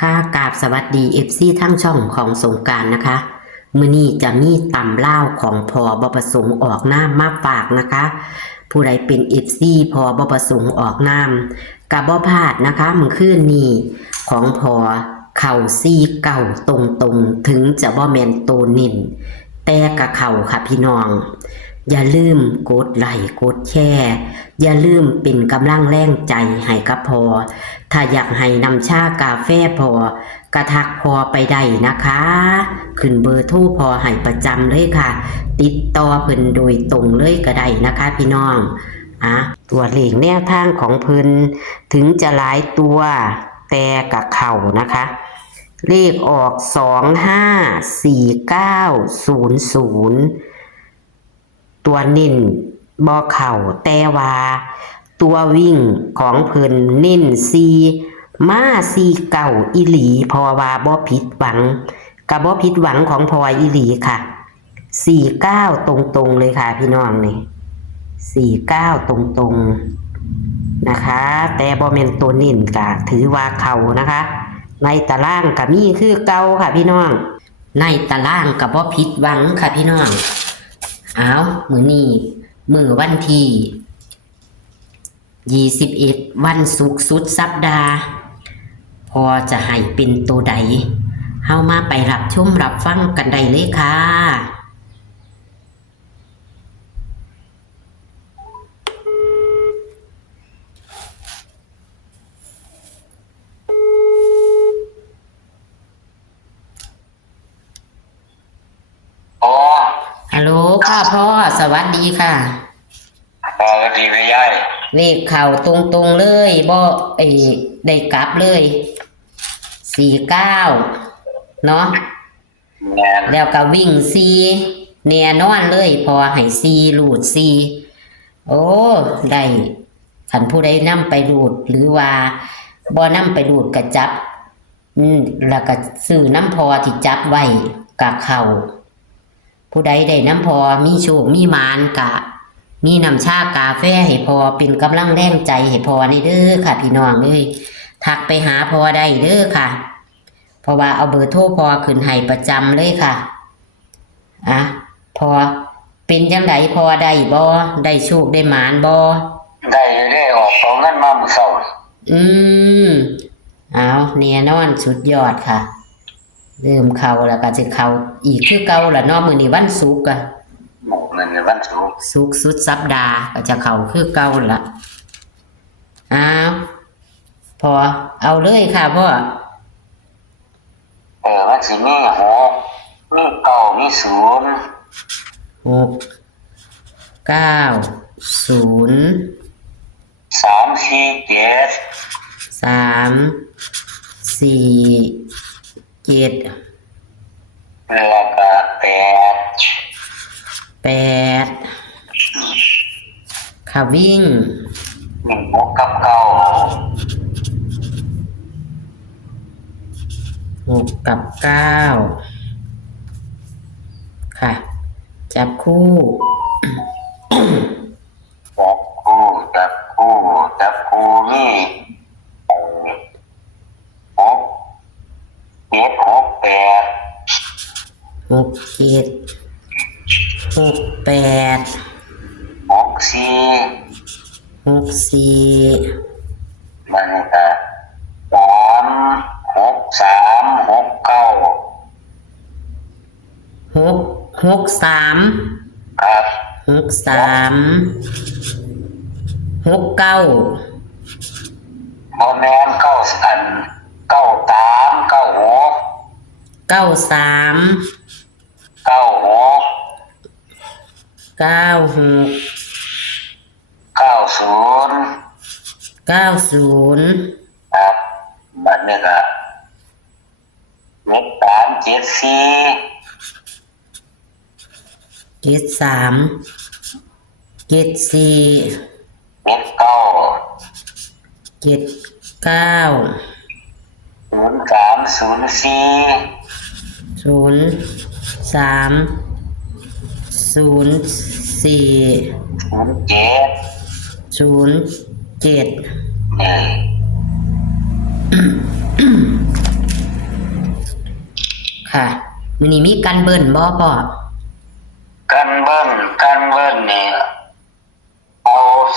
ค่ะกราบสวัสดีทั้งช่องของสงกรานต์นะคะมื้อนี้จะมีตำลาวของพบ่ประสงค์ออกนามมาฝากนะคะ ผู้ใดเป็นพบ่ประสงค์ออกนามก็บ่พลาดนะคะมื้อคืนนี้ของพเข้าซี่เก่าตรงๆถึงจะบ่แม่นโตเน้นแต่ก็เข้าค่ะพี่น้อง อย่าลืมกดไลค์กดแชร์อย่าลืมเป็นกำลังแรงใจให้กับพอถ้าอยากให้นำชากาแฟพอกระทักพอไปได้นะคะขึ้นเบอร์โทรพอให้ประจำเลยค่ะติดต่อเพิ่นโดยตรงเลยก็ได้นะคะพี่น้องตัวเลขแนวทางของเพิ่นถึงจะหลายตัวแต่กับเข่านะคะเลขออก254900ตัวเน้นบ่เข่าแต่ว่าตัววิ่งของเพิ่นเน้นมาเก่าอีหลีพอว่าบ่ผิดหวังกับบ่ผิดหวังของพออีหลีค่ะ49ตรงๆเลยค่ะพี่น้องนี่49ตรงๆนะคะแต่บ่แม่นตัวเน้นก็ถือว่าเข้านะคะในตารางก็มีคือเก่าค่ะพี่น้องในตารางก็บ่ผิดหวังค่ะพี่น้องมื้อนี้มื้อวันที่21วันศุกร์สุดสัปดาห์พอจะให้เป็นตัวใดเฮามาไปรับชมรับฟังกันได้เลยค่ะฮัลโหลค่ะพ่อสวัสดีค่ะสวัสดีแม่ยายเลขเข่าตรงๆเลยบ่ได้กลับเลย49เนาะแล้วก็วิ่ง4แน่นอนเลยพอให้4รูด4โอ้ได้คันผู้ใดนำไปรูดหรือว่าบ่นำไปรูดก็จับแล้วก็ซื้อน้ำพอที่จับไว้กับเข้าผู้ใดได้น้ำพอมีโชคมีหมานกะมีน้ำชากาแฟให้พอเป็นกำลังแรงใจให้พอในเด้อค่ะพี่น้องเอ้ยทักไปหาพอได้เด้อค่ะเพราะว่าเอาเบอร์โทรพอขึ้นให้ประจำเลยค่ะพอเป็นจังไดพอได้บ่ได้โชคได้หมานบ่ได้ออกของนั้นมามื้อเช้าแน่นอนสุดยอดค่ะเริ่มเข้าแล้วก็จะเข้าอีกคือเก่าล่ะเนาะมื้อนี้วันศุกร์นั่นวันศุกร์สุดสัปดาห์ก็จะเข้าคือเก่าล่ะพอเอาเลยค่ะพ่อมันสิมี6มี9มี0 6 9 0 3 4 7 3 4 7แล้วก็8ค่ะวิ่ง6กับ9 6กับ9ค่ะจับคู่จับคู่นี่6 7 มันก็3 6 3 6 9 6 3ครับ6 3 6 9บ่แม่น9อัน9 3 9 6 9 3 9 6 9 6 9 0 9 0ครับบัดนี้ก็3 7 4 7 3 7 4 9 7 9 0 3 0 4 0 3 0 4 0 7 0 7 ค่ะมื้อนี้มีกันเบิ้นบ่พ่อกันเบิ้ลเนี่ยเอา3377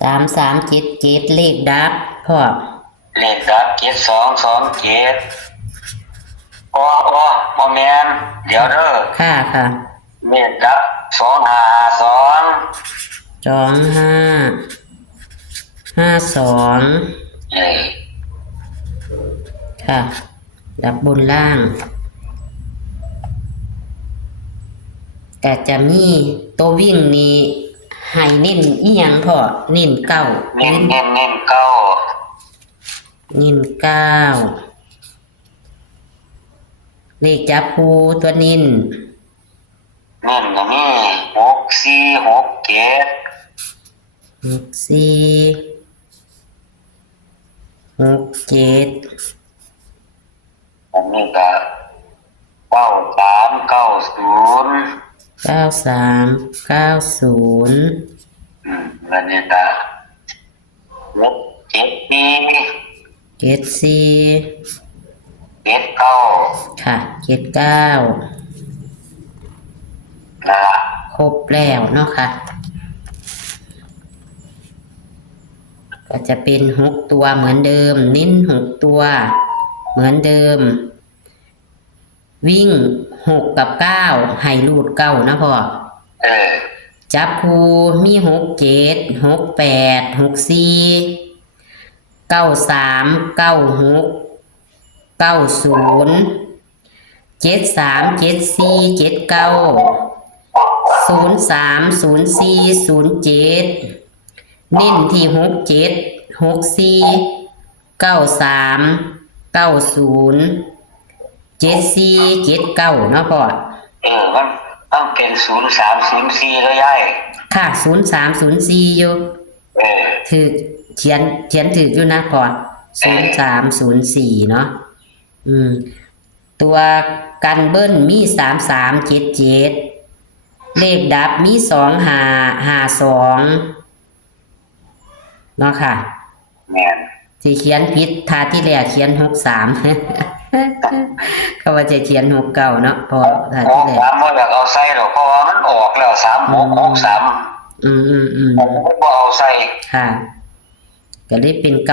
3377เลขดับพ่อเลขดับ7227อ๋อบ่แม่นเดี๋ยวเด้อค่ะเลขดับ2552 2552ค่ะ ดับบนล่างแต่จะมีตัววิ่งนี้ให้เน้นอีหยังพ่อเน้นเก้าเน้นเก้าเน้นเก้าเลขจับคู่ตัวเน้นก็มี6467อันนี้ก็9390อันนี้ก็74ค่ะ79ครบแล้วเนาะค่ะก็จะเป็น6ตัวเหมือนเดิมเน้น6ตัวเหมือนเดิมวิ่ง6กับ9ให้รูด9นะพ่อจับคู่มี67 68 64 93 96 90 73 74 79 03 04 07เน้นที่67 64 93 90 74 79เนาะพ่อมันเป็น0304แล้วยายค่ะ0304อยู่ถือเขียนถืออยู่นะพ่อ0304เนาะตัวกันเบิ้ลมี3377เลขดับมี2552เนาะค่ะที่เขียนผิดทาที่แรกเขียน63เขาว่าจะเขียน69เนาะพอทาที่แรกบ่อยากเอาใส่หรอกเพราะว่ามันออกแล้ว3663ผมบ่เอาใส่ค่ะก็เลยเป็น93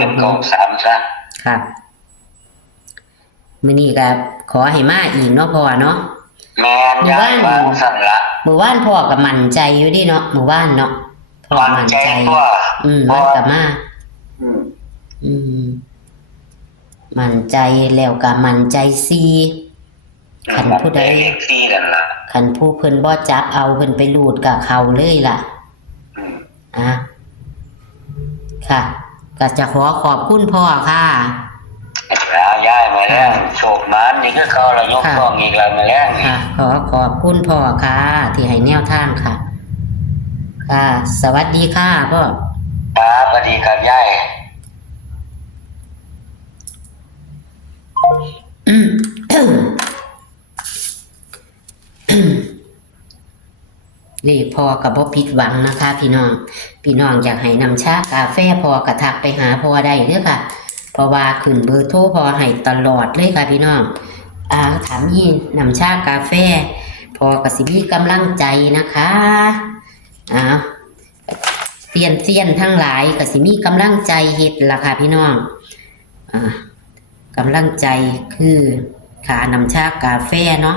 เป็น93ซะค่ะมื้อนี้ก็ขอให้มาอีกเนาะพ่อเนาะแม่นย้ายมาสั่นละมื้อวานพ่อก็มั่นใจอยู่ดิเนาะมื้อวานเนาะพ่อมั่นใจมันก็มามั่นใจแล้วก็มั่นใจคันผู้ใดคันผู้เพิ่นบ่จับเอาเพิ่นไปรูดกับเขาเลยล่ะค่ะก็จะขอบคุณพ่อค่ะย้ายมาแล้วโชคมันนี่ก็เขาเรายกฟ้องอีกแล้วมาแล้วค่ะขอบคุณพ่อค่ะที่ให้แนวทางค่ะค่ะสวัสดีค่ะพ่อครับสวัสดีครับย้ายนี่พ่อกับบ่ผิดหวังนะคะพี่น้องอยากให้นำชากาแฟพ่อกระทักไปหาพ่อได้เด้อค่ะเพราะว่าขึ้นเบอร์โทรพ่อให้ตลอดเลยค่ะพี่น้องถามยี่นำชากาแฟพ่อก็สิมีกำลังใจนะคะเซียนทั้งหลายก็สิมีกำลังใจเฮ็ดล่ะค่ะพี่น้องกำลังใจคือค่านำชากาแฟเนาะ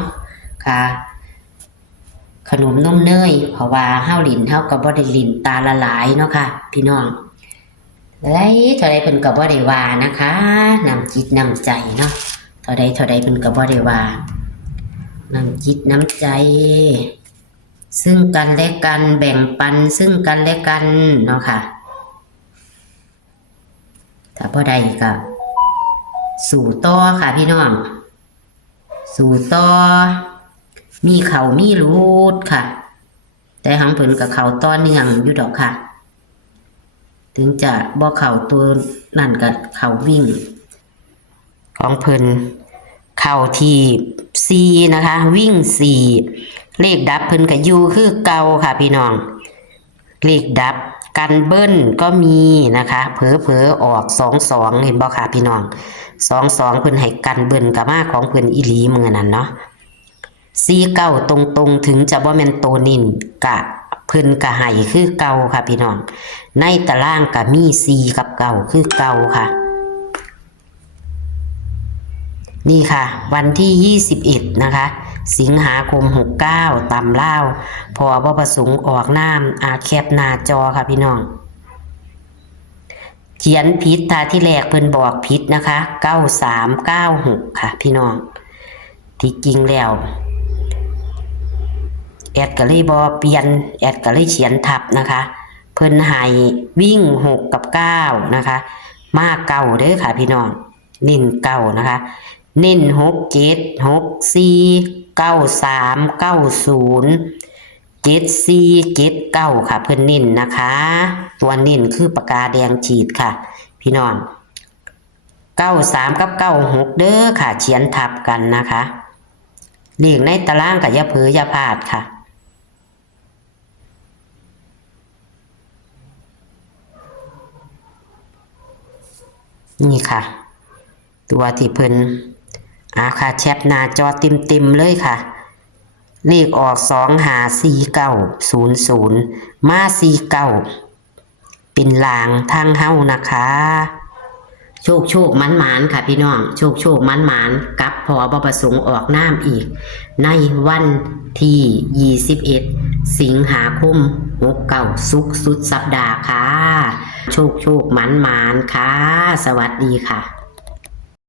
ค่ะขนมนมเนยเพราะว่าเฮาลิ้นเฮาก็บ่ได้ลิ้นตาละลายเนาะค่ะพี่น้องเท่าใดเพิ่นก็บ่ได้ว่านะคะนำจิตนำใจเนาะเท่าใดเพิ่นก็บ่ได้ว่านำจิตนำใจซึ่งกันและกันแบ่งปันซึ่งกันและกันเนาะค่ะถ้าบ่ได้ก็สู่ต่อค่ะพี่น้องสู่ต่อมีเขามีรูดค่ะแต่หังเพิ่นกับเขาต่อเนื่องอยู่ดอกค่ะถึงจะบ่เข่าตัวนั่นกับเข่าวิ่งของเพิ่นเข่าที่4นะคะวิ่ง4 เลขดับเพิ่นก็อยู่คือเก่าค่ะพี่น้องเลขดับกันเบิ้ลก็มีนะคะเผลอๆออก22เห็นบ่ค่ะพี่น้อง22เพิ่นให้กันเบิ้ลก็มาของเพิ่นอีหลีมื้อนั้นเนาะ49ตรงๆถึงจะบ่แม่นโตนิ่นกะเพิ่นก็ให้คือเก่าค่ะพี่น้องในตารางก็มี4กับ9คือเก่าค่ะนี่ค่ะวันที่21นะคะสิงหาคม69ตำล่าวพอบ่ประสงค์ออกน้ำแคปหน้าจอค่ะพี่น้องเขียนผิดตาที่แรกเพิ่นบอกผิดนะคะ9396ค่ะพี่น้องที่จริงแล้วแอดก็เลยบ่เปลี่ยนแอดก็เลยเขียนทับนะคะเพิ่นให้วิ่ง6กับ9นะคะมาเก้าเด้อค่ะพี่น้องเน้นเก้านะคะเน้น6 7 6 4 9 3 9 0 7 4 7 9ค่ะเพิ่นเน้นนะคะตัวเน้นคือปากกาแดงฉีดค่ะพี่น้อง93กับ96เด้อค่ะเขียนทับกันนะคะเลขในตารางก็อย่าเผลออย่าพลาดค่ะนี่ค่ะตัวที่เพิ่นค่ะแชปหน้าจอเต็มเลยค่ะเลขออก254900มา49เป็นลางทางเฮ้านะคะโชคมันค่ะพี่น้องโชคมันกับพอบ่ประสงค์ออกน้ำอีกในวันที่21สิงหาคม69ศุกร์สุดสัปดาห์ค่ะโชคมันค่ะสวัสดีค่ะ